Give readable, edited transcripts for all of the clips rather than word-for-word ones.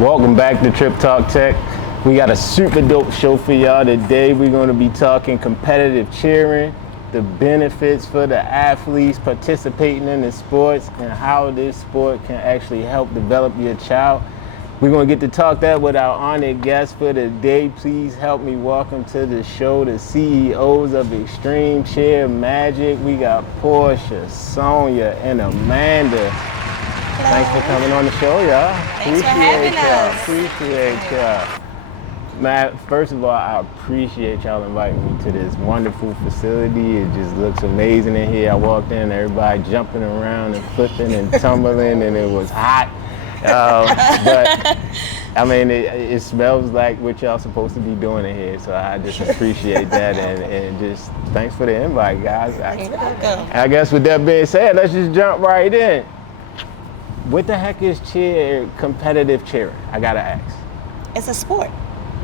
Welcome back to TrippTalk Tech. We got a super dope show for y'all today. We're going to be talking competitive cheering, the benefits for the athletes participating in the sports, and how this sport can actually help develop your child. We're going to get to talk that with our honored guest for the day. Please help me welcome to the show the CEOs of Extreme Cheer Magic. We got Portia, Sonya, and Amanda. Hello. Thanks for coming on the show, y'all. Thanks for having us. Appreciate y'all. Man, first of all, I appreciate y'all inviting me to this wonderful facility. It just looks amazing in here. I walked in, everybody jumping around and flipping and tumbling, and it was hot. But I mean, it smells like what y'all supposed to be doing in here, so I just appreciate that, and just thanks for the invite, guys. You're welcome. I guess with that being said, let's just jump right in. What the heck is competitive cheering? I gotta ask. It's a sport.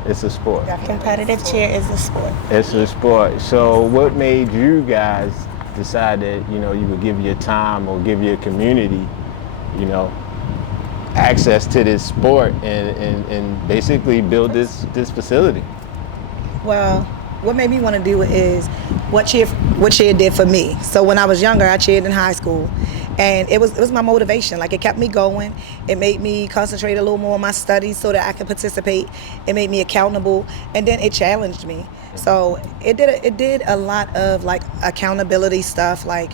It's a sport. Competitive cheer is a sport. It's a sport. So what made you guys decide that, you would give your time or give your community, access to this sport and basically build this facility? Well, what made me want to do it is what cheer did for me. So when I was younger, I cheered in high school, and it was my motivation. Like, it kept me going. It made me concentrate a little more on my studies so that I could participate. It made me accountable, and then it challenged me. So it did a lot of like accountability stuff, like,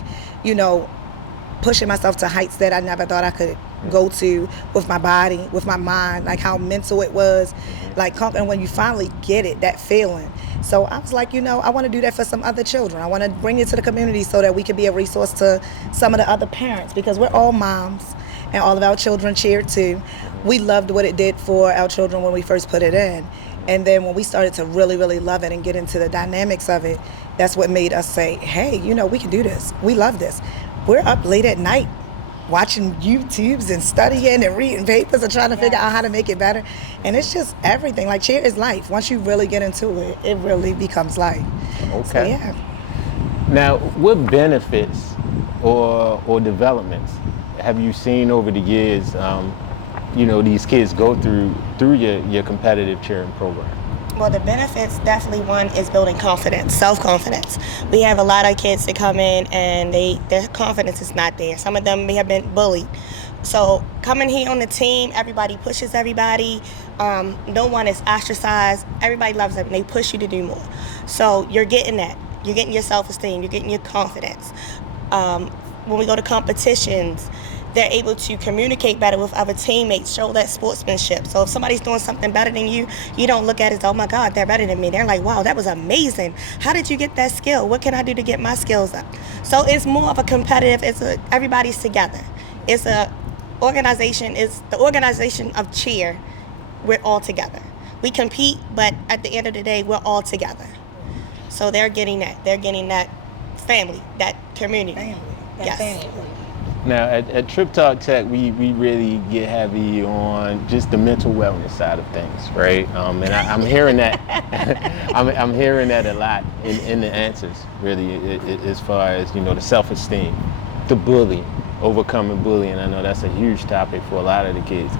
pushing myself to heights that I never thought I could go to with my body, with my mind, like how mental it was, like conquering when you finally get it, that feeling. So I was like, I want to do that for some other children. I want to bring it to the community so that we can be a resource to some of the other parents, because we're all moms and all of our children cheered too. We loved what it did for our children when we first put it in. And then when we started to really, really love it and get into the dynamics of it, that's what made us say, hey, we can do this. We love this. We're up late at night watching YouTubes and studying and reading papers and trying to figure out how to make it better. And it's just everything. Like, cheer is life. Once you really get into it, it really becomes life. Okay. So, yeah. Now, what benefits or developments have you seen over the years, these kids go through your competitive cheering program? Well, the benefits, definitely one is building confidence, self-confidence. We have a lot of kids that come in and their confidence is not there. Some of them may have been bullied. So coming here on the team, everybody pushes everybody. No one is ostracized. Everybody loves them. They push you to do more. So you're getting that. You're getting your self-esteem. You're getting your confidence. When we go to competitions, they're able to communicate better with other teammates, show that sportsmanship. So if somebody's doing something better than you, you don't look at it as, oh my God, they're better than me. They're like, wow, that was amazing. How did you get that skill? What can I do to get my skills up? So it's more of a competitive, everybody's together. It's the organization of cheer. We're all together. We compete, but at the end of the day, we're all together. So they're getting that. They're getting that family, that community. Family. Now, at TrippTalk Tech, we really get heavy on just the mental wellness side of things, right? And I'm hearing that. I'm hearing that a lot in the answers, really, as far as the self-esteem, the bullying, overcoming bullying. I know that's a huge topic for a lot of the kids.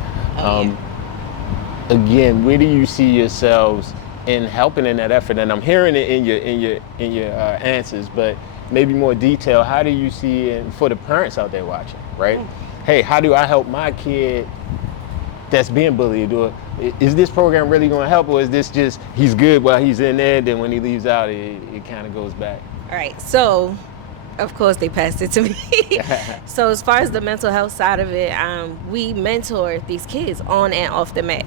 Again, where do you see yourselves in helping in that effort? And I'm hearing it in your answers, but maybe more detail, how do you see it for the parents out there watching, right? Hey, how do I help my kid that's being bullied? Or is this program really going to help, or is this just he's good while he's in there, then when he leaves out, it kind of goes back? All right, so of course they passed it to me. So as far as the mental health side of it, we mentor these kids on and off the mat.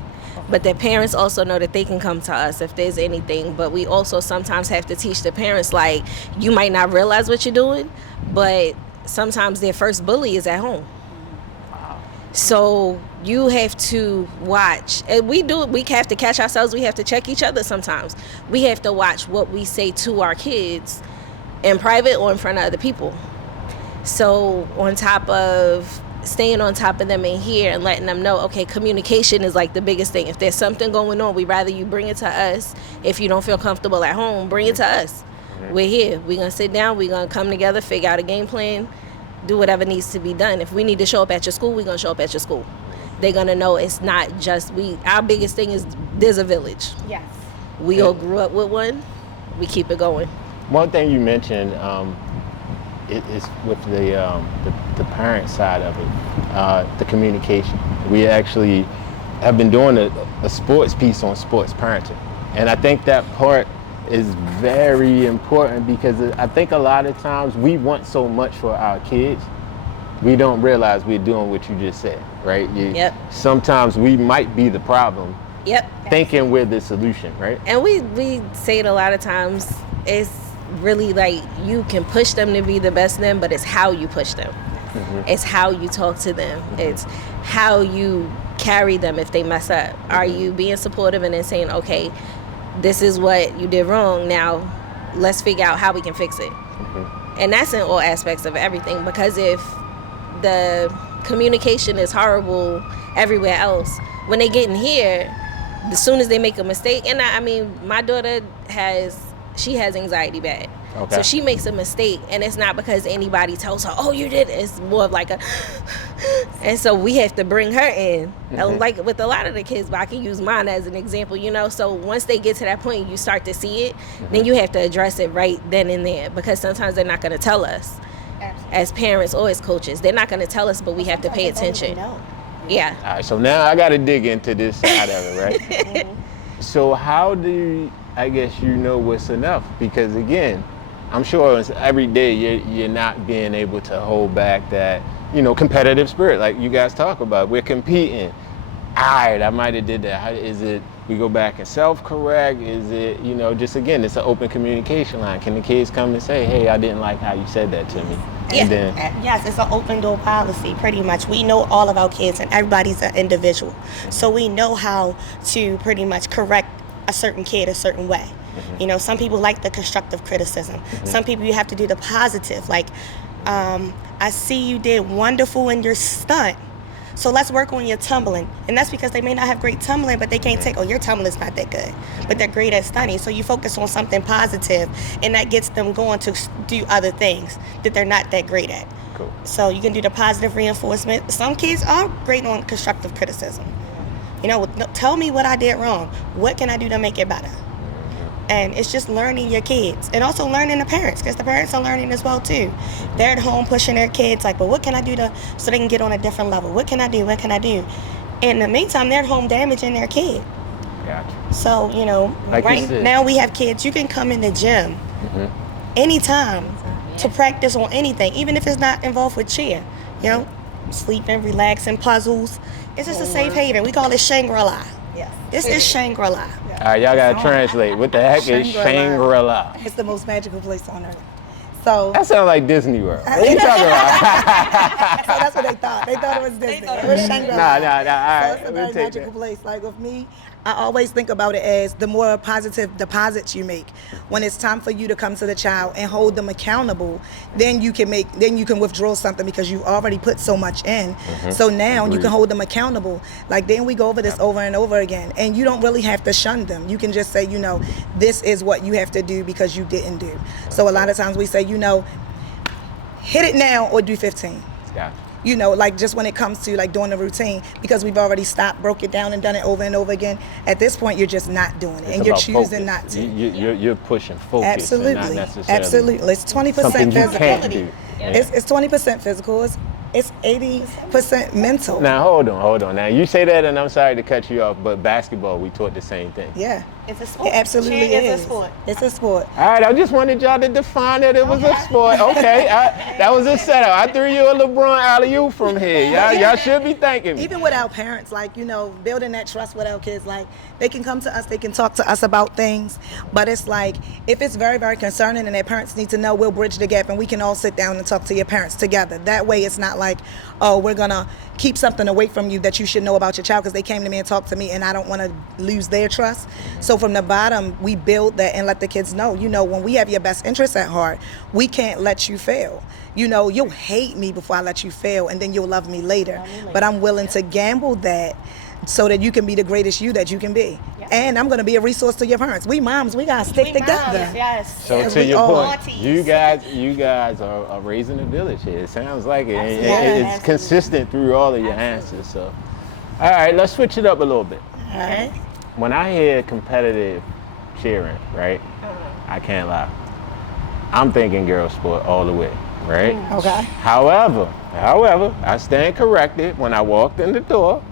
But the parents also know that they can come to us if there's anything. But we also sometimes have to teach the parents, like, you might not realize what you're doing, but sometimes their first bully is at home. So you have to watch. And we have to catch ourselves. We have to check each other sometimes. We have to watch what we say to our kids in private or in front of other people. So on top of staying on top of them in here and letting them know, okay, communication is like the biggest thing. If there's something going on, we'd rather you bring it to us. If you don't feel comfortable at home, bring it to us. We're here. We're going to sit down. We're going to come together, figure out a game plan, do whatever needs to be done. If we need to show up at your school, we're going to show up at your school. they're gonna know it's not just our biggest thing is there's a village. Yes. We all grew up with one. We keep it going. One thing you mentioned is with the parent side of it, the communication. We actually have been doing a sports piece on sports parenting, and I think that part is very important because I think a lot of times we want so much for our kids, we don't realize we're doing what you just said, right? Yep. Sometimes we might be the problem. Yep. Thinking we're the solution, right? And we say it a lot of times. It's really like you can push them to be the best them, but it's how you push them. Mm-hmm. It's how you talk to them. Mm-hmm. It's how you carry them if they mess up. Mm-hmm. Are you being supportive and then saying, okay, this is what you did wrong. Now let's figure out how we can fix it. Mm-hmm. And that's in all aspects of everything, because if the communication is horrible everywhere else, when they get in here, as soon as they make a mistake, and I mean, my daughter has anxiety bad. Okay. So she makes a mistake, and it's not because anybody tells her, oh, you did it. It's more of like and so we have to bring her in. Mm-hmm. Like with a lot of the kids, but I can use mine as an example, so once they get to that point, you start to see it, mm-hmm. then you have to address it right then and there, because sometimes they're not going to tell us. Absolutely. As parents or as coaches. They're not going to tell us, but we have to pay attention. Yeah. All right, so now I got to dig into this side of it, right? Mm-hmm. So how do you, I guess what's enough? Because again, I'm sure every day you're not being able to hold back that, competitive spirit like you guys talk about. We're competing. All right, I might have did that. How, is it we go back and self-correct? Is it, just again, it's an open communication line. Can the kids come and say, hey, I didn't like how you said that to me? Yeah. And then, yes, it's an open door policy, pretty much. We know all of our kids, and everybody's an individual. Mm-hmm. So we know how to pretty much correct a certain kid a certain way. Mm-hmm. Some people like the constructive criticism. Mm-hmm. Some people you have to do the positive. Like, I see you did wonderful in your stunt, so let's work on your tumbling. And that's because they may not have great tumbling, but they can't take, your tumbling's not that good, but they're great at stunting. So you focus on something positive, and that gets them going to do other things that they're not that great at. Cool. So you can do the positive reinforcement. Some kids are great on constructive criticism. Tell me what I did wrong. What can I do to make it better? And it's just learning your kids, and also learning the parents, because the parents are learning as well too. They're at home pushing their kids like, but what can I do so they can get on a different level? What can I do? What can I do? In the meantime, they're at home damaging their kid. Gotcha. So, like right now we have kids, you can come in the gym anytime to practice on anything, even if it's not involved with cheer. Sleeping, relaxing, puzzles. It's just a safe haven. We call it Shangri-La. Yes. This is Shangri-La. All right, y'all gotta translate. What the heck is Shangri-La? It's the most magical place on earth. So that sounds like Disney World. What are you talking about? So that's what they thought. They thought it was Disney. It was Shangri-La. Nah. All right, so it's a very magical place. Like with me, I always think about it as the more positive deposits you make. When it's time for you to come to the child and hold them accountable, then you can withdraw something because you've already put so much in. Mm-hmm. So now you can hold them accountable. Like then we go over this over and over again, and you don't really have to shun them. You can just say, this is what you have to do because you didn't do. So a lot of times we say, hit it now or do 15. Yeah. Like just when it comes to like doing the routine, because we've already stopped, broke it down and done it over and over again. At this point, you're just not doing it, and you're choosing not to. You're pushing focus. Absolutely. And not necessarily absolutely. It's 20% something you physical. can't do. It's 20% physical. It's 80% mental. Now hold on. Now you say that, and I'm sorry to cut you off, but basketball, we taught the same thing. Yeah. It's a sport. It absolutely is. It's a sport. It's a sport. All right, I just wanted y'all to define that it was a sport. Okay, that was a setup. I threw you a LeBron alley-oop from here. Y'all should be thanking me. Even with our parents, like, building that trust with our kids, like, they can come to us, they can talk to us about things, but it's like, if it's very, very concerning and their parents need to know, we'll bridge the gap and we can all sit down and talk to your parents together. That way it's not like, oh, we're gonna keep something away from you that you should know about your child because they came to me and talked to me and I don't want to lose their trust. So from the bottom, we build that and let the kids know, when we have your best interests at heart, we can't let you fail. You'll hate me before I let you fail, and then you'll love me later. But I'm willing to gamble that so that you can be the greatest you that you can be. Yep. And I'm going to be a resource to your parents. We moms, we got to stick together. Moms, yes. So to your point, you guys are raising a village here. It sounds like it. It's consistent through all of your answers. So All right, let's switch it up a little bit. All right. When I hear competitive cheering, right, I can't lie. I'm thinking girl sport all the way, right? Okay. However, I stand corrected. When I walked in the door,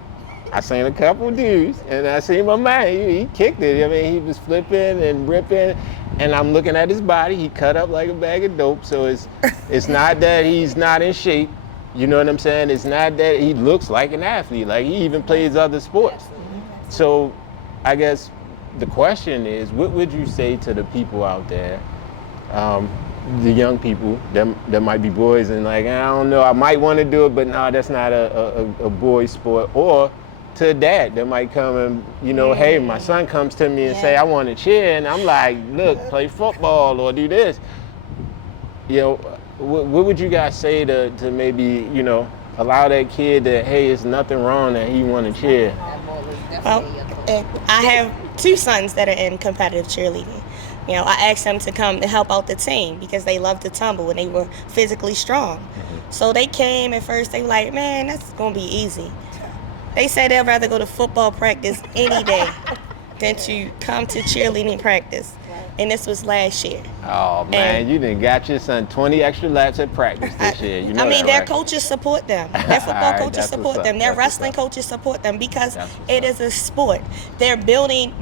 I seen a couple dudes, and I seen my man, he kicked it. I mean, he was flipping and ripping, and I'm looking at his body. He cut up like a bag of dope, so it's not that he's not in shape. You know what I'm saying? It's not that he looks like an athlete. Like, he even plays other sports. So I guess the question is, what would you say to the people out there, the young people that might be boys and like, I don't know, I might want to do it, but no, that's not a boy sport. Or to a dad that might come and, you know, hey, my son comes to me and say, I want to cheer, and I'm like, look, play football or do this. You know, what would you guys say to maybe, you know, allow that kid that, hey, it's nothing wrong that he want to cheer? Well, I have 2 sons that are in competitive cheerleading. You know, I asked them to come to help out the team because they love to tumble and they were physically strong. So they came at first, they were like, man, that's going to be easy. They said they'd rather go to football practice any day than to come to cheerleading practice. And this was last year. Oh, man, And you done got your son 20 extra laps at practice this year. You know I mean, that, their right? coaches support them. Their football Alright, coaches that's support what's them. up. Their That's what's wrestling up. coaches support them because That's what's it up. is a sport. They're building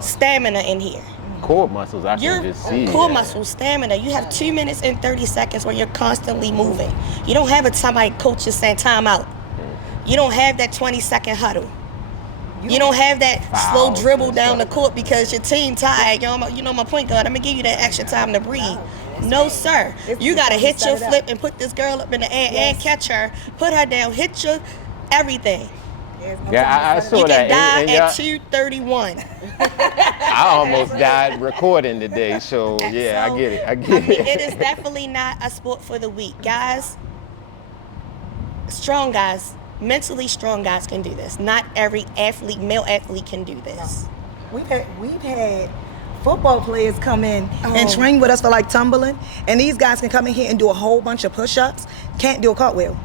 stamina in here. Core muscles, I Your can just see. core man. muscle stamina. You have 2 minutes and 30 seconds where you're constantly moving. You don't have somebody coach is saying time out. You don't have that 20-second huddle. You don't have that slow Fouls dribble and down the stuff. court because your team tired. You know my point guard. I'm gonna give you that extra time to breathe. No, sir. You gotta hit your flip and put this girl up in the air and catch her. Put her down. Hit your everything. Yeah, I saw You that. can die And at y'all- 2:31. I almost died recording today, so yeah, I get it. I mean, get it is definitely not a sport for the weak. Guys, strong guys, mentally strong guys can do this. Not every male athlete can do this. We've had football players come in and Oh. train with us for like tumbling, and these guys can come in here and do a whole bunch of push-ups, can't do a cartwheel.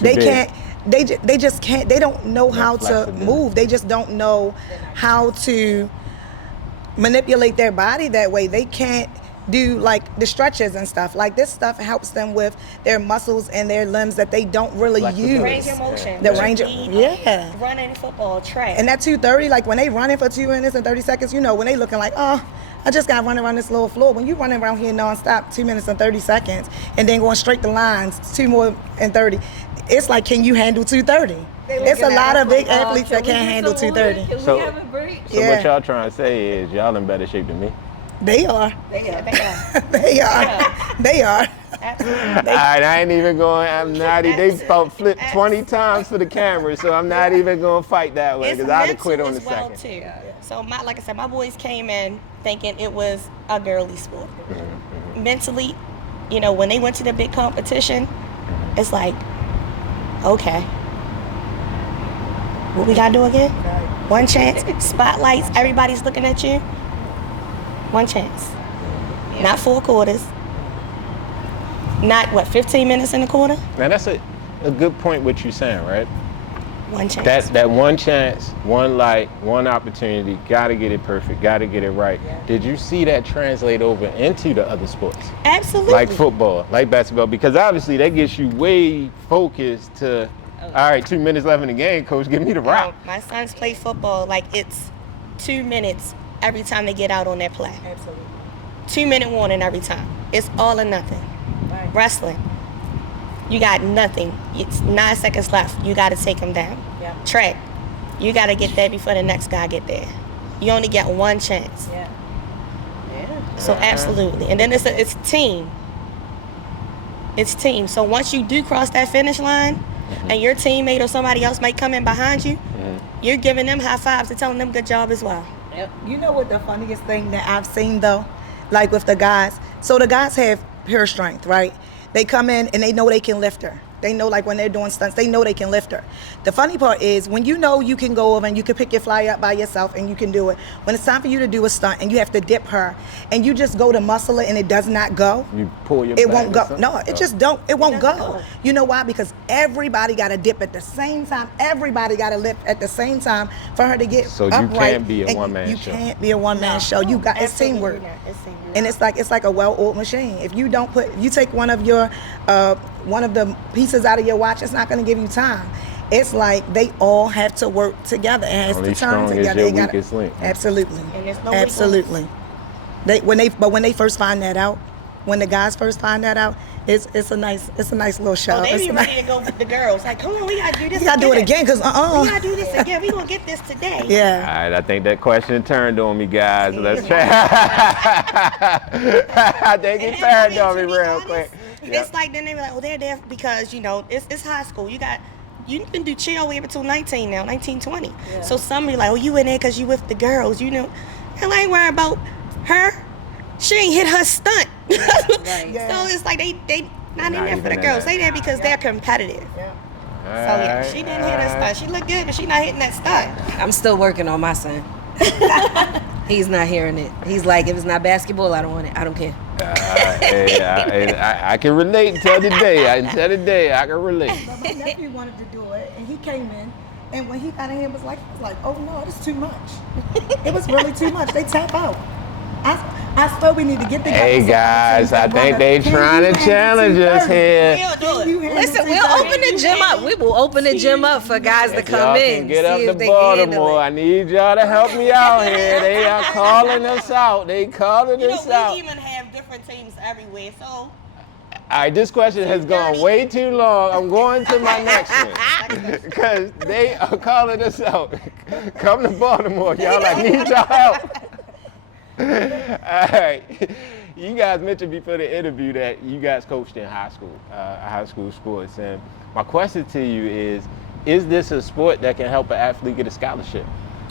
They big. can't. They just can't. They don't know how to flexibility. move. They just don't know how to manipulate their body that way. They can't do like the stretches and stuff. Like this stuff helps them with their muscles and their limbs that they don't really Flexibility. use. Range of motion. The which range of- we yeah. Running, football, track. And that 2:30, like when they running for 2 minutes and 30 seconds, you know, when they looking like, oh, I just got to run around this little floor. When you running around here nonstop, 2 minutes and 30 seconds, and then going straight to lines, 2 more and 30, it's like, can you handle 2:30? It's a lot of big athletes that can't handle 2:30. Can So- we have a break? So Yeah. what y'all trying to say is y'all in better shape than me. They are. They are. They are. They are. Absolutely. All right, I ain't even going. I'm not. They about flipped 20 times for the camera, so I'm not even going to fight that way It's because I'd have mental quit on the as well second. too. So like I said, my boys came in thinking it was a girly sport. Mentally, you know, when they went to the big competition, it's like, okay, what we gotta do again? One chance, spotlights, everybody's looking at you. One chance, not 4 quarters. Not 15 minutes in the quarter. Now that's a good point what you're saying, right? One chance. That one chance, one light, one opportunity, gotta get it perfect, gotta get it right. Did you see that translate over into the other sports? Absolutely. Like football, like basketball, because obviously that gets you way focused to, all right, 2 minutes left in the game, coach, give me the rock. My sons play football like it's 2 minutes every time they get out on that play. Absolutely. 2-minute warning every time. It's all or nothing. Right. Wrestling, you got nothing. It's 9 seconds left. You got to take them down. Yeah. Track, you got to get there before the next guy get there. You only get one chance. Yeah. So absolutely. And then it's team. It's team. So once you do cross that finish line, and your teammate or somebody else might come in behind you, you're giving them high fives and telling them good job as well. You know what the funniest thing that I've seen though? Like with the guys. So the guys have pure strength, right? They come in and they know they can lift her. They know, like, when they're doing stunts, they know they can lift her. The funny part is when you know you can go over and you can pick your fly up by yourself and you can do it. When it's time for you to do a stunt and you have to dip her and you just go to muscle it and it does not go, You pull your it back won't or go. something? No, it just don't. It won't go. You know why? Because everybody got to dip at the same time. Everybody got to lift at the same time for her to get So you upright. can't be a And one-man you show. can't be a one-man show. You got it's Absolutely teamwork. not. It's teamwork. And it's like a well-oiled machine. If you don't you take one of the pieces out of your watch, it's not going to give you time. It's like they all have to work together. It has Only to turn strong is together. your They gotta- weakest link. Absolutely. And there's no Absolutely. When they first find that out, when the guys first find that out, it's a nice little show. Oh, they It's be a ready to go with the girls. Like, come on, we gotta do this. You gotta do it again, cause We gotta do this again. We gonna get this today. All Yeah. right, I think that question turned on me, guys. Let's try. I think it turned on me to be real honest, quick. It's like then they were like, oh, they're there because it's high school. You can do cheer all the way up until 19 now, 19, 20. Yeah. So some be like, oh, you in there because you with the girls, And I ain't worried about her. She ain't hit her stunt. Right. Yeah. So it's like they not in Not there for the even in girls. that. They there because they're competitive. So yeah, she didn't hit her stunt. She looked good, but she not hitting that stunt. I'm still working on my son. He's not hearing it. He's like, if it's not basketball, I don't want it. I don't care. I can relate until the day. Until the day, I can relate. But my nephew wanted to do it, and he came in, and when he got in here, he was like, oh no, it's too much. It was really too much. They tap out. I still we need to get together. Hey guys, I think they trying to challenge us here. We'll do it. Listen, we'll open the gym up. We will open the gym up for guys to If come y'all in. can get up see to if they can handle Baltimore. it. I need y'all to help me out here. They are calling us out. They calling us out. We even have different teams everywhere. So All right, this question has gone way too long. I'm going to my next one because they are calling us out. Come to Baltimore, y'all. I need y'all help. All right. You guys mentioned before the interview that you guys coached in high school sports. And my question to you is this a sport that can help an athlete get a scholarship?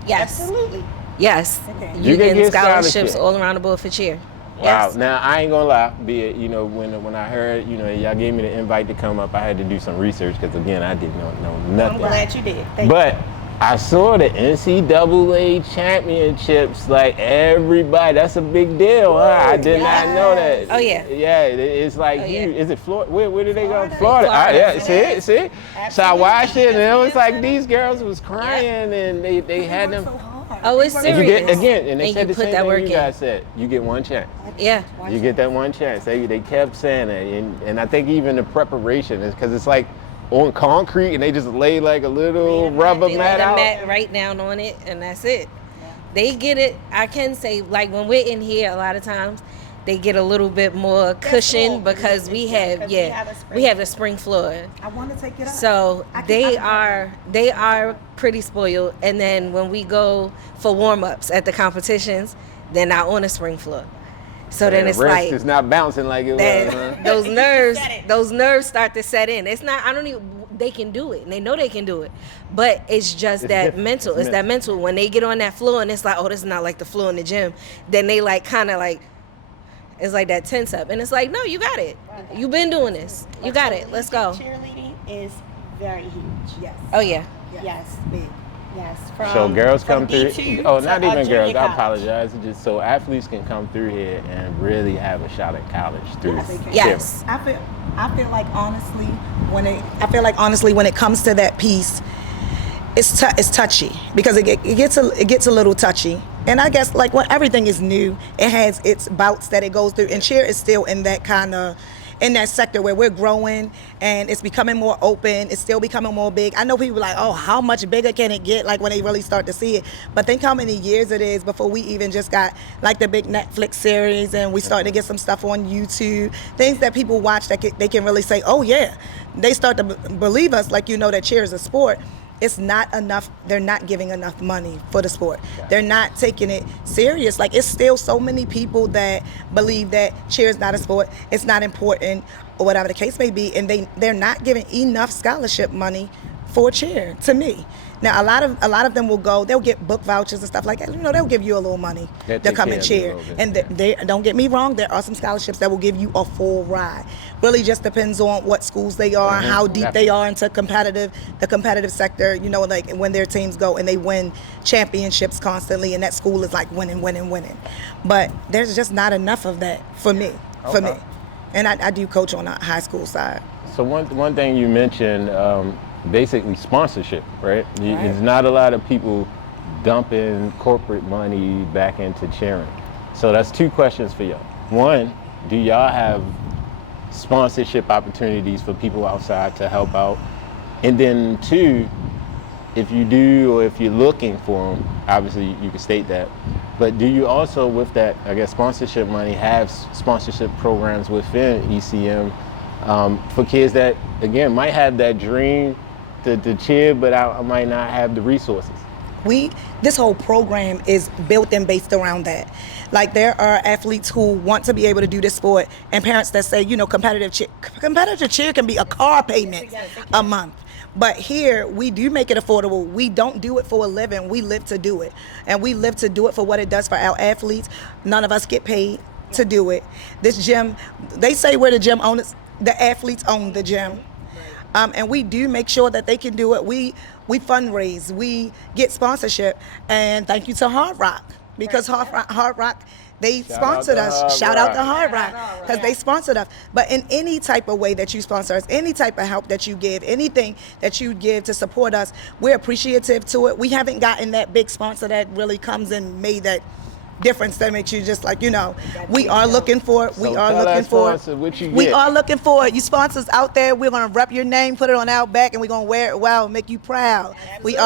Yes. absolutely. Yes. Okay. You You can get get scholarships scholarship. all around the board for cheer. Wow. Yes. Now, I ain't gonna lie, when I heard, y'all gave me the invite to come up, I had to do some research because, again, I didn't know I'm nothing. glad you did. Thank But I saw the NCAA championships, like everybody. That's a big deal, huh? I did not know that. Oh, yeah. Yeah, it's like Oh, yeah. huge. Is it Florida? Where did they go? Florida. Florida. Florida. Yeah, see? So I Absolutely. watched it, and it was like Yes, these girls was crying, and they had them. Oh, it's And you serious. get again, and they And said you the put same that thing work you in. guys said. You get one chance. Yeah. You get that one chance. They kept saying that, and I think even the preparation is because it's like on concrete, and they just lay like a little rubber They mat lay the out. mat right down on it, and that's it. They get it. I can say, like, when we're in here, a lot of times they get a little bit more cushion cool. because we have, Because we have a spring floor. I want to take it up. So they are pretty spoiled. And then when we go for warm-ups at the competitions, they're not on a spring floor. So then the it's wrist like is not bouncing like it that, was. Huh? those nerves start to set in. It's not, they can do it and they know they can do it, but it's just It's that different. mental. It's It's that mental. When they get on that floor and it's like, oh, this is not like the floor in the gym, then they like kind of like, it's like that tense up, and it's like, no, you got it. You've been doing this. You got it. Let's go. Cheerleading is very huge. Yes. Oh yeah. Yes. Big. Yes. So girls from come through. D2 Oh, to, not even junior girls. I college. apologize. It's just so athletes can come through here and really have a shot at college through. Yes, they can. Yes. I feel like honestly when it comes to that piece, it's touchy because it gets a little touchy. And I guess like when everything is new, it has its bouts that it goes through. And cheer is still in that sector where we're growing and it's becoming more open. It's still becoming more big. I know people are like, oh, how much bigger can it get? Like when they really start to see it. But think how many years it is before we even just got like the big Netflix series and we starting to get some stuff on YouTube. Things that people watch that they can really say, oh yeah. They start to believe us like that cheer is a sport. It's not enough. They're not giving enough money for the sport. They're not taking it serious. Like it's still so many people that believe that cheer is not a sport. It's not important or whatever the case may be. And they're not giving enough scholarship money for cheer to me. Now, a lot of them will go. They'll get book vouchers and stuff like that. You know, they'll give you a little money to come and cheer. And they don't get me wrong. There are some scholarships that will give you a full ride. Really, just depends on what schools they are, how deep they are into the competitive sector. You know, like when their teams go and they win championships constantly, and that school is like winning. But there's just not enough of that for me. And I do coach on the high school side. So one thing you mentioned, basically sponsorship, right? There's not a lot of people dumping corporate money back into cheering. So that's two questions for y'all. One, do y'all have sponsorship opportunities for people outside to help out? And then two, if you do, or if you're looking for them, obviously you can state that, but do you also, with that, I guess, sponsorship money, have sponsorship programs within ECM for kids that, again, might have that dream to cheer, but I might not have the resources? This whole program is built and based around that. Like, there are athletes who want to be able to do this sport, and parents that say, you know, competitive cheer can be a car payment a month. But here, we do make it affordable. We don't do it for a living. We live to do it. And we live to do it for what it does for our athletes. None of us get paid to do it. This gym, they say we're the gym owners. The athletes own the gym. And we do make sure that they can do it. We fundraise, we get sponsorship, and thank you to Hard Rock, because Hard Rock, they sponsored us. Shout out to Hard Rock, because they sponsored us. But in any type of way that you sponsor us, any type of help that you give, anything that you give to support us, we're appreciative to it. We haven't gotten that big sponsor that really comes and made that difference that makes you just like, you know, we are looking for it. We are looking for it. You sponsors out there, we're gonna rep your name, put it on our back, and we're gonna wear it well and make you proud. Absolutely. We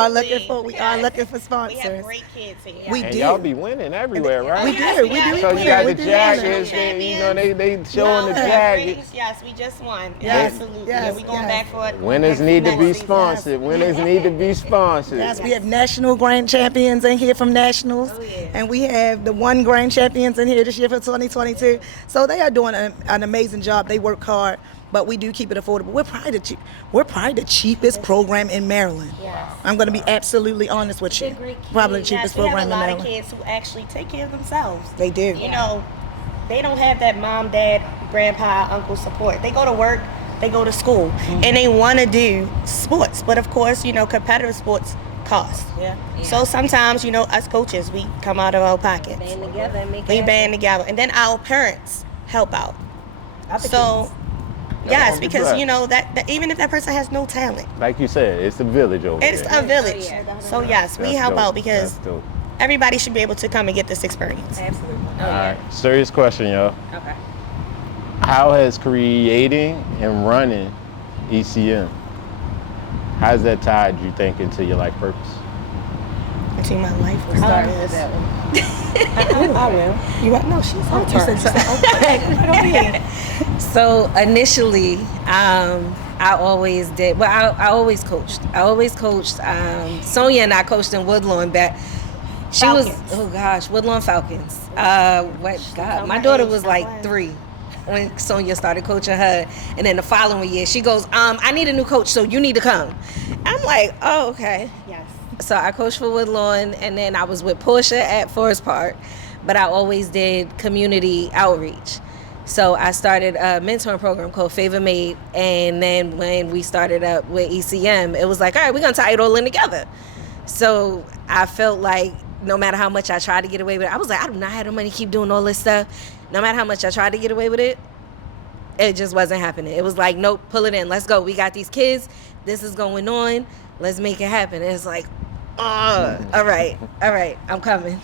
are looking for sponsors. We have great kids here. We do. Y'all be winning everywhere, right? We do. So you got the jackets, you know, they showing the jackets. Yes, we just won. Yes. Absolutely. Yes. We going back for it. Winners need to be sponsored. Winners need to be sponsored. Yes, we have national grand champions in here from nationals, and we have the one grand champions in here this year for 2022. So they are doing an amazing job. They work hard, but we do keep it affordable. We're probably the cheapest program in Maryland. Yes. I'm going to be absolutely honest with you. Probably the cheapest program in Maryland. We have a lot of kids who actually take care of themselves. They do. You know, they don't have that mom, dad, grandpa, uncle support. They go to work, they go to school, and they want to do sports. But of course, you know, competitive sports cost. Yeah. So sometimes, you know, us coaches, we come out of our pockets. Band together and make we band together, and then our parents help out. So, yes, because you know that even if that person has no talent, like you said, it's a village over there. It's a village. So yes, we help out because everybody should be able to come and get this experience. Absolutely. All right, serious question, y'all. Okay. How has creating and running ECM, how's that tied, you think, into your life purpose? Into my life purpose? Started with that one. I will. You want? No, she's her turn. So initially, I always did. Well, I always coached. Sonya and I coached in Woodlawn back. She Falcons. Woodlawn Falcons. My daughter was like 3 when Sonya started coaching her, and then the following year she goes, I need a new coach, so you need to come. I'm like, oh, okay. Yes. So I coached for Woodlawn, and then I was with Portia at Forest Park, but I always did community outreach. So I started a mentoring program called Favor Made, and then when we started up with ECM, it was like, all right, we're gonna tie it all in together. So I felt like no matter how much I tried to get away with it, I was like, I do not have the money to keep doing all this stuff. No matter how much I tried to get away with it, it just wasn't happening. It was like, nope, pull it in. Let's go. We got these kids. This is going on. Let's make it happen. And it's like, all right, I'm coming.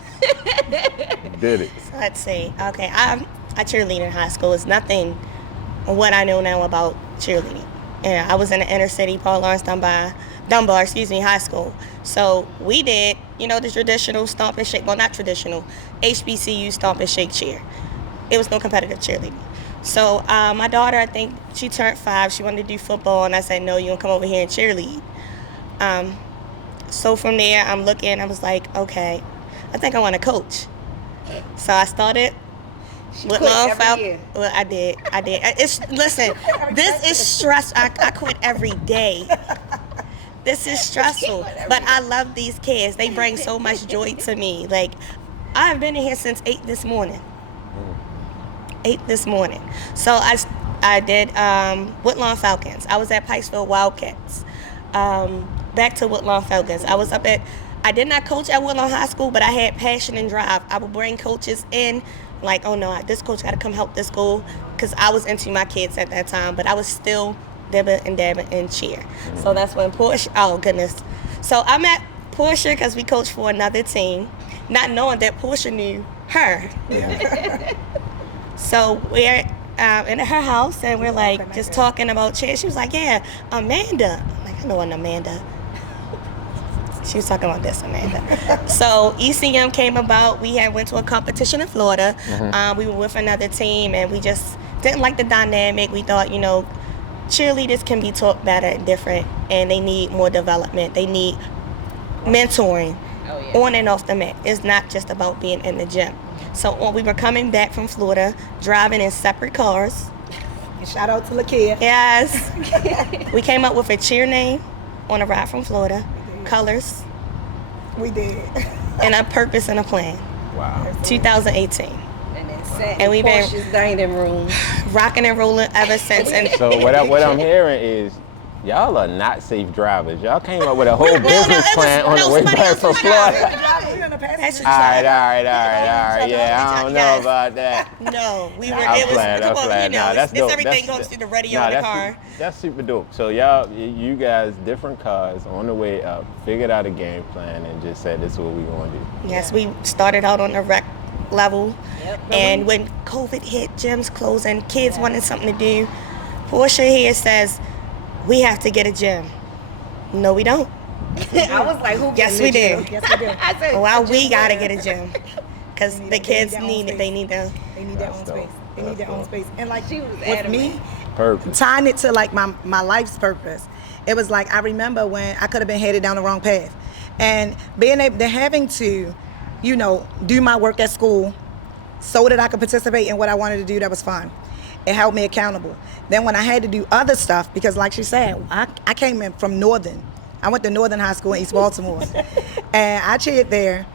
Did it. So let's see. Okay, I cheerleaded in high school. It's nothing what I know now about cheerleading. And I was in the inner city, Paul Lawrence Dunbar, high school. So we did, you know, the traditional stomp and shake. Well, not traditional, HBCU stomp and shake cheer. It was no competitive cheerleading. So my daughter, I think she turned 5. She wanted to do football, and I said, no, you're going to come over here and cheerlead. So from there, I'm looking. I was like, okay, I think I want to coach. So I started with Long Falcon. Well, I did. Listen, this is stress. I quit every day. this is stressful. But I love these kids. They bring so much joy to me. Like, I've been in here since 8 this morning. 8 this morning. So I did Woodlawn Falcons. I was at Pikesville Wildcats. Back to Woodlawn Falcons. I did not coach at Woodlawn High School, but I had passion and drive. I would bring coaches in, like, oh no, this coach got to come help this school, because I was into my kids at that time, but I was still dibbing and dabbing in cheer. So that's when Portia, oh goodness. So I met Portia because we coached for another team, not knowing that Portia knew her. Yeah. So we're in her house, and we're like just talking about cheer. She was like, yeah, Amanda. I'm like, I know an Amanda. She was talking about this, Amanda. So ECM came about. We went to a competition in Florida. We were with another team, and we just didn't like the dynamic. We thought, cheerleaders can be taught better and different, and they need more development. They need mentoring on and off the mat. It's not just about being in the gym. So when we were coming back from Florida, driving in separate cars. And shout out to Lakia. Yes. We came up with a cheer name on a ride from Florida. Colors. We did. And a purpose and a plan. Wow. 2018. And then sat And we've been Portia's dining room, rocking and rolling ever since. And So what I'm hearing is, y'all are not safe drivers. Y'all came up with a whole business plan on the way back from Florida. That's All right. Yeah, I don't know about that. No, we were. I'm It was. playing. It's everything goes through the radio in the car. That's super dope. So you guys, different cars on the way up, figured out a game plan and just said, this is what we gonna do. Yes, we started out on the rec level, and when COVID hit, gyms closing, kids wanted something to do. Portia here says, we have to get a gym. No, we don't. I was like, who? Yes, we do. Yes, we do. I said, Well, we gotta get a gym because the kids need it. They need They need their own space. They need their own space. And like She was with adamant. me, Perfect. tying it to like my life's purpose, it was like I remember when I could have been headed down the wrong path, and being able to having to, do my work at school so that I could participate in what I wanted to do. That was fun. It held me accountable. Then when I had to do other stuff, because like she said, I came in from Northern. I went to Northern High School in East Baltimore, and I cheered there,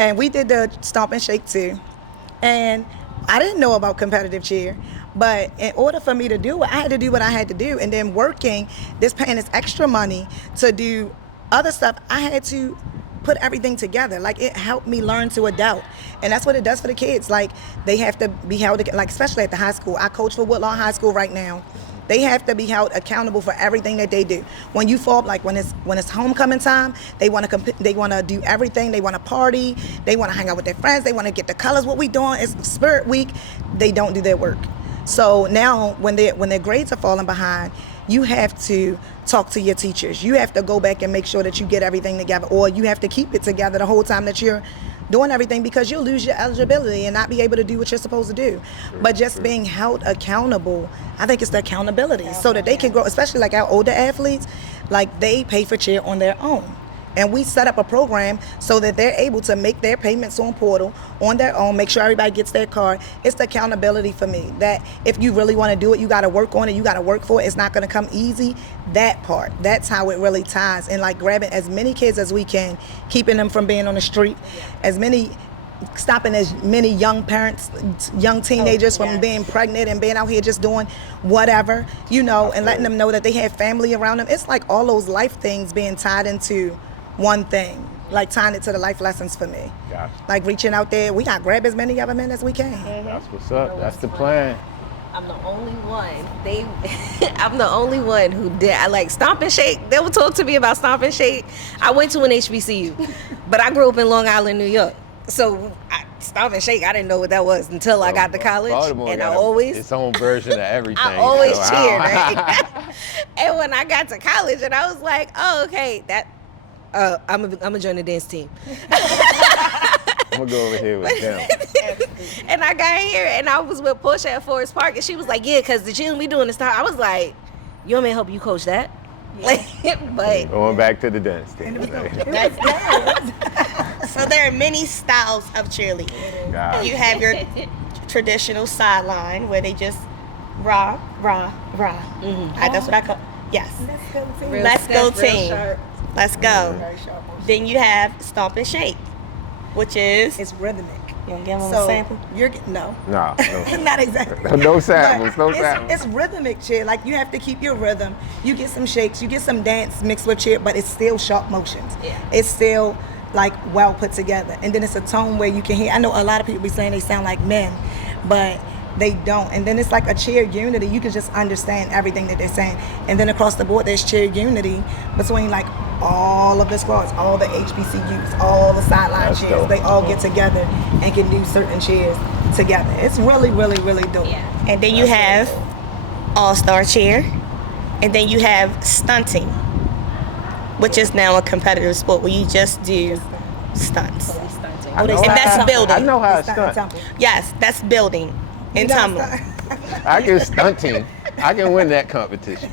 and we did the stomp and shake too. And I didn't know about competitive cheer, but in order for me to do it, I had to do what I had to do. And then working, paying this extra money to do other stuff, I had to put everything together. Like, it helped me learn to adult. And that's what it does for the kids. Like, they have to be held, like, especially at the high school. I coach for Woodlawn High School right now. They have to be held accountable for everything that they do. When you fall, like when it's homecoming time, they want to do everything. They want to party. They want to hang out with their friends. They want to get the colors. What we doing is Spirit Week. They don't do their work. So now when their grades are falling behind, you have to talk to your teachers. You have to go back and make sure that you get everything together, or you have to keep it together the whole time that you're doing everything, because you'll lose your eligibility and not be able to do what you're supposed to do. But just being held accountable, I think it's the accountability so that they can grow, especially like our older athletes, like they pay for cheer on their own. And we set up a program so that they're able to make their payments on Portal on their own, make sure everybody gets their card. It's the accountability for me, that if you really want to do it, you got to work on it, you got to work for it. It's not going to come easy. That part, that's how it really ties. And like grabbing as many kids as we can, keeping them from being on the street, stopping as many young parents, young teenagers from being pregnant and being out here just doing whatever, and letting them know that they have family around them. It's like all those life things being tied into one thing, like tying it to the life lessons for me. Gotcha. Like reaching out there, we gotta grab as many of them in as we can. That's what's up. That's the plan. I'm the only one. I'm the only one who did. I like Stomp and Shake. They would talk to me about Stomp and Shake. I went to an HBCU, but I grew up in Long Island, New York. So Stomp and Shake, I didn't know what that was until I got to college. Baltimore and got I always its own version of everything. I always cheered, right? And when I got to college, and I was like, oh, okay, I'm gonna join the dance team. I'm gonna go over here with them. And I got here, and I was with Portia at Forest Park, and she was like, yeah, because the gym we doing this time. I was like, you want me to help you coach that? Like, but Going back to the dance team. So there are many styles of cheerleading. God. You have your traditional sideline where they just rah, rah, rah. That's what I call. Yes. Let's go team. real Let's go stiff, real team. sharp. Let's go. Very sharp motion. Then you have stomp and shake, which is It's rhythmic. you want to give them a sample? No. No. Not exactly. No samples. But No samples. it's rhythmic cheer. Like you have to keep your rhythm. You get some shakes. You get some dance mixed with cheer, but it's still sharp motions. Yeah. It's still like well put together. And then it's a tone where you can hear. I know a lot of people be saying they sound like men, but they don't. And then it's like a cheer unity. You can just understand everything that they're saying. And then across the board, there's cheer unity between like all of the squads, all the HBCUs, all the sideline That's cheers. dope. They all get together and can do certain cheers together. It's really, really, really dope. Yeah. And then you have all-star cheer, and then you have stunting, which is now a competitive sport where you just do stunts. I know And how- that's building. I know how to It's not stunt. temple. Yes, that's building and You know, tumbling. I can stunting. I can win that competition.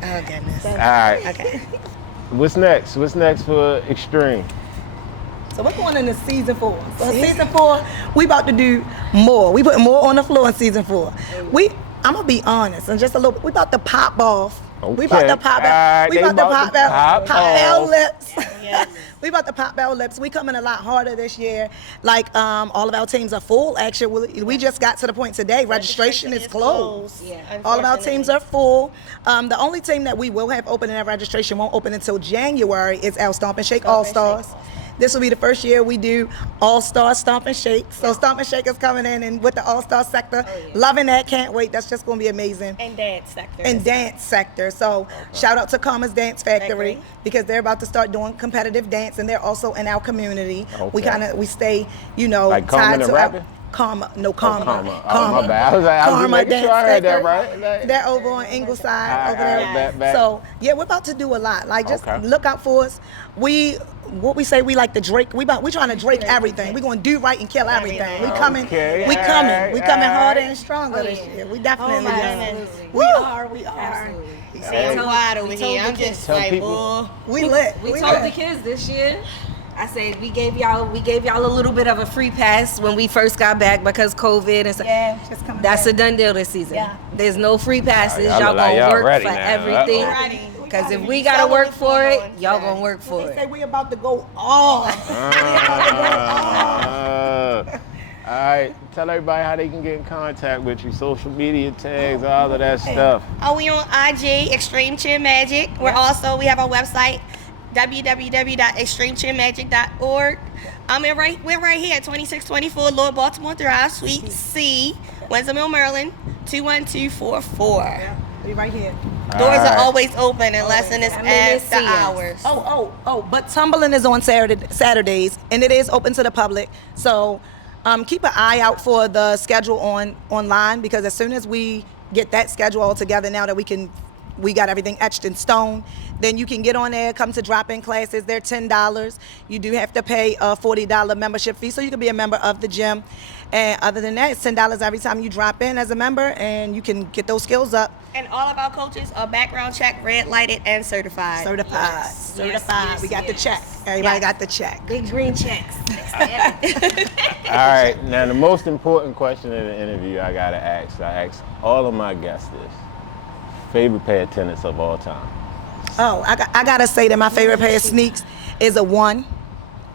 Oh goodness. All right. Okay. What's next? What's next for Extreme? So we're going into season 4. So season 4, we about to do more. We put more on the floor in season 4. I'm gonna be honest and just a little bit. We about to pop off. We about to pop out. We about to pop out. Pop our lips. Yes. We about to pop our lips. We coming a lot harder this year. Like all of our teams are full. Actually, we just got to the point today. Registration is closed. Yeah. All of our teams are full. The only team that we will have open in our registration won't open until January is our Stomp and Shake Stomp All and Stars. Shake. This will be the first year we do All-Star Stomp and Shake. So Stomp and Shake is coming in and with the All-Star sector. Loving that, can't wait. That's just going to be amazing. And dance sector. And dance sector. So shout out to Karma's Dance Factory because they're about to start doing competitive dance and they're also in our community. Okay. We stay, like Carmen and rapping? Karma. Oh, Karma. Oh, my bad. I was Karma making sure I heard that Factory. right. They're over on Ingleside over there. Back. So yeah, we're about to do a lot. Like just Okay. look out for us. We like to Drake. We trying to Drake everything. We gonna do right and kill everything. We coming. Okay, We coming. alright, We coming harder alright. and stronger this year. We definitely my are. goodness. We are. We are. Absolutely. See, I'm quiet over here. I'm just Tell like, people. boy. We lit. We We told the lit. kids this year. I said we gave y'all a little bit of a free pass when we first got back because COVID and stuff. Yeah, just coming That's back. a done deal this season. Yeah. There's no free passes. Y'all Y'all look like gonna y'all work ready for now. everything. Ready. Because if we gotta work for it, y'all gonna work for They say it. we about to go off. All right. Tell everybody how they can get in contact with you. Social media tags, all of that stuff. Oh, we on IG, Extreme Cheer Magic. We have our website, www.extremecheermagic.org. We're right here at 2624 Lord Baltimore Drive, Suite C, Windsor Mill, Maryland, 21244. We right here. Doors are always open unless it's Come in and see after us. hours. But tumbling is on Saturdays, and it is open to the public. So keep an eye out for the schedule online because as soon as we get that schedule all together, now that we got everything etched in stone, then you can get on there, come to drop-in classes. They're $10. You do have to pay a $40 membership fee, so you can be a member of the gym. And other than that, it's $10 every time you drop in as a member, and you can get those skills up. And all of our coaches are background check, red lighted, and certified. Certified. yes, We got the yes. check. Everybody Yes. got the check. Big green checks. All right. Now, the most important question in the interview I got to ask, I ask all of my guests this. Favorite pair of tennis of all time? Oh, I gotta say that my favorite pair of sneaks is a 1.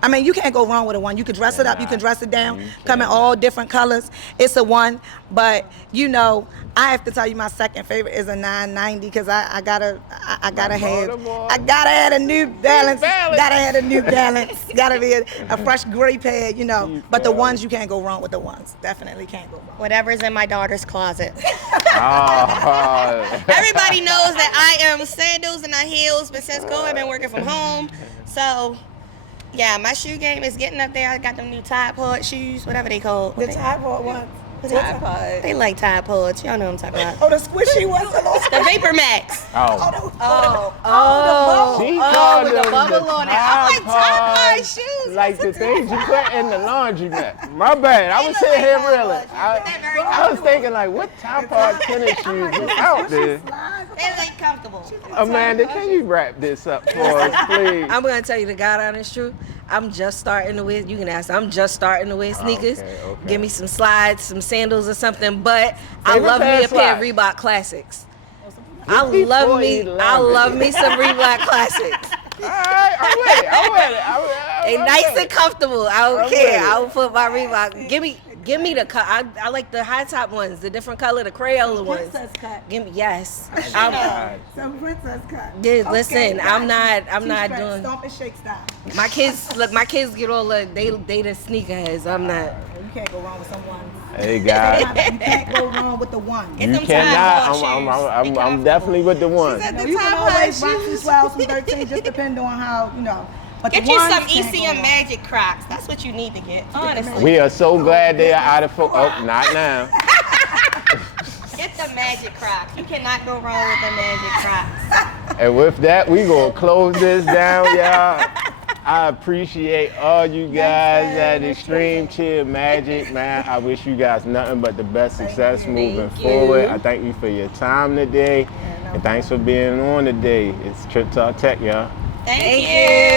I mean, you can't go wrong with a 1. You can dress it up, you can dress it down, come in all different colors. It's a 1, but I have to tell you my second favorite is a 990 because I gotta have a New Balance. Gotta have a New Balance. Gotta be a fresh gray pair, But the ones you can't go wrong with the ones. Definitely can't go wrong. Whatever's in my daughter's closet. Oh, Everybody knows that I am sandals and not heels, but since COVID, I've been working from home. So, yeah, my shoe game is getting up there. I got them new Tide Pod shoes, whatever they call. The Tide Pod ones. Tide Pod. They like Tide Pods. Y'all know what I'm talking about. Oh, the squishy ones. The Vapor Max. She called with the them bubble on it. I'm like, Tide Pod shoes. Like the things you put in the laundromat. My bad. I was sitting here reeling. I was thinking like, what Tide Pod tennis shoes is out there? They like comfortable. Amanda, can you wrap this up for us, please? I'm gonna tell you the God honest truth. I'm just starting to wear. You can ask. I'm just starting to wear sneakers. Okay. Give me some slides, some sandals, or something. But I Favorite love pair me of a pair of slides? Reebok Classics. I love me some Reebok classics. All right, I'm with it. They nice and comfortable. I don't care. I will put my Reebok. Give me the cut. I like the high top ones, the different color, the Crayola ones. Princess cut. Give me yes. Some princess cut. Yeah, listen, I'm not T-shirt, doing. Stomp and shake style. My kids get all the they the sneakerheads. I'm not. You can't go wrong with someone. Hey guys, You can't go wrong with the one. you cannot. I'm definitely with the one. No, you can always rock some 12, some 13, just depending on how, you know. But Get the you ones some can't go ECM wrong. Magic Crocs. That's what you need to get, honestly. We are so glad they are out of focus. Oh, not now. Get the Magic Crocs. You cannot go wrong with the Magic Crocs. And with that, we gonna close this down, y'all. I appreciate all you guys at Extreme Cheer Magic, man. I wish you guys nothing but the best success moving forward. I thank you for your time today, and thanks for being on today. It's TrippTalk Tech, y'all. Thank you.